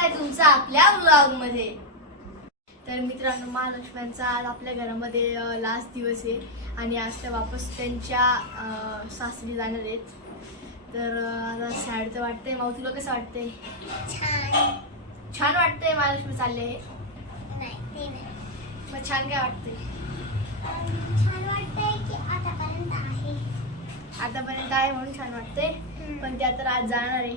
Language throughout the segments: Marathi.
आहे तुमचं आपल्या व्लॉग मध्ये। तर मित्रांनो, महालक्ष्म्यांचा आज आपल्या घरामध्ये लास्ट दिवस आहे आणि आज ते वापस त्यांच्या सासरी जाणार आहेत। तर आता सॅड तर वाटतंय। माऊ, तुला कसं वाटतंय? छान वाटतंय। महालक्ष्मी चालले नाही ते नाही, मग छान काय वाटतंय? छान वाटतंय की आतापर्यंत आहे म्हणून छान वाटतंय, पण ते आता आज जाणार आहे।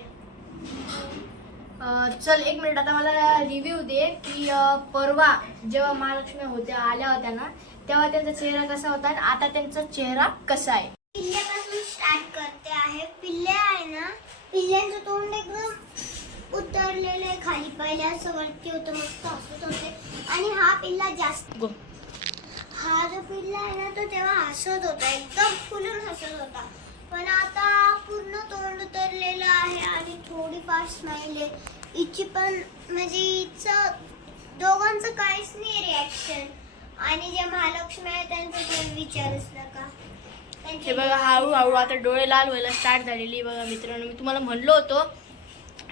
चल एक मिनिट, आता मला रिव्ह्यू दे की परवा जेव्हा महालक्ष्मी आल्या होत्या ना, तेव्हा त्यांचा चेहरा कसा होता आणि आता त्यांचा चेहरा कसा आहे। पिल्ल्यापासून स्टार्ट करते आहे। पिल्ल्या आहे ना, पिल्ल्यांचं तोंड एकदम उतरलेलं आहे खाली, पहिले असं वरती होतं, मस्त हसत होते। आणि हा पिल्ला जास्त हा जो पिल्ला आहे ना, तो तेव्हा हसत होता, एकदम फुलून हसत होता, पण आता पूर्ण तोंड उतरलेलं आहे आणि थोडीफार स्माइल आहे हिची, पण म्हणजे हिचं दोघांचं काहीच नाही रिॲक्शन। आणि जे महालक्ष्मी आहे त्यांचं तर विचारच नका। हे बघा, हळूहळू आता डोळे लाल व्हायला स्टार्ट झालेली बघा मित्रांनो। मी तुम्हाला म्हणलो होतो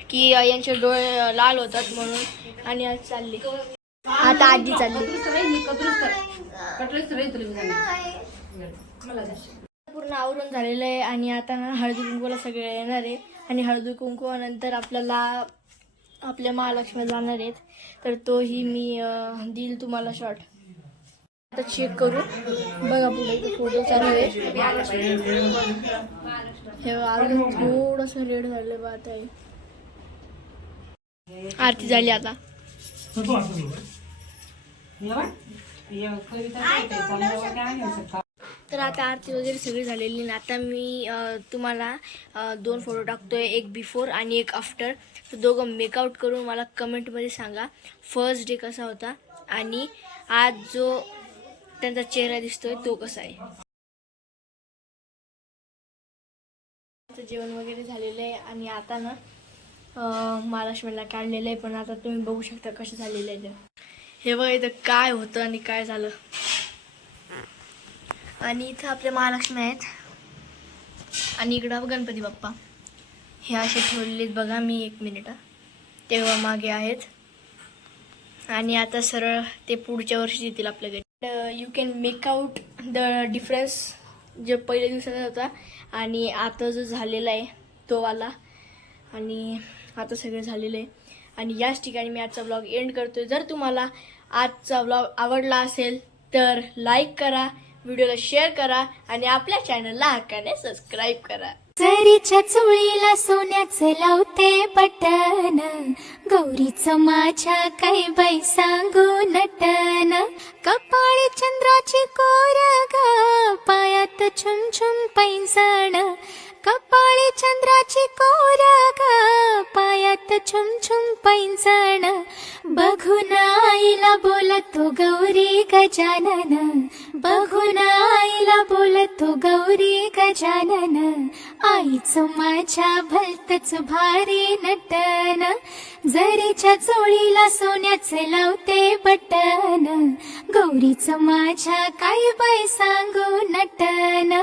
की यांचे डोळे लाल होतात म्हणून, आणि आज चालली आता आजी चालली। पूर्ण आवरून झालेलं आहे आणि आता ना हळदी कुंकूला सगळे येणार आहे आणि हळदी कुंकूनंतर आपल्याला आपल्या महालक्ष्मी जाणार आहेत। तर तोही मी देईल तुम्हाला शॉर्ट। आता चेक करू बघा, पुढे फोटो चालू आहे। हे अजून थोडस रेड झालं बा। आता आरती झाली आता। तर आता आरती वगैरे सगळी झालेली ना, आता मी तुम्हाला 2 फोटो टाकतोय, एक बिफोर आणि एक आफ्टर। तर दोघं मेकआउट करून मला कमेंटमध्ये सांगा फर्स्ट डे कसा होता आणि आज जो त्यांचा चेहरा दिसतोय तो कसा आहे। जेवण वगैरे झालेलं आहे आणि आता ना महालक्ष्मीला काढलेलं आहे, पण आता तुम्ही बघू शकता कसं झालेलं आहे ते। हे बघा इथं काय होतं आणि काय झालं। आणि इथं आपले महालक्ष्मी आहेत आणि इकडं गणपती बाप्पा हे असे ठेवलेले बघा। मी 1 मिनिट तेव्हा मागे आहेत आणि आता सरळ ते पुढच्या वर्षी येतील आपल्याकडे। You can make out the difference जे पहिल्या दिवसाचा होता आणि आता जो झालेला आहे तो वाला। आणि आता सगळं झालेलं आहे आणि याच ठिकाणी मी आजचा व्लॉग एंड करतोय। जर तुम्हाला आजचा व्लॉग आवडला असेल तर लाईक करा, व्हिडिओला शेअर करा आणि आपल्या चॅनलला हक्काने सबस्क्राईब करा। जरीच्या चुळीला सोन्याचे लावते बटन, गौरीचं माझ्या काही बाई सांगू नटन, कपाळी चंद्राची कोर ग, पायात छुम छुम पैंजण, कपाळी चंद्राची कोर ग, पायात छुम छुम पैंजण, बघून आईला बोलतो गौरी गजानन, बघून आईला बोलतो गौरी गजानन, आईचं माझ्या भलतच भारी नटन, जरीच्या चोळीला सोन्याचे लावते बटन, गौरीचं माझ्या काही बाई सांगू नटन।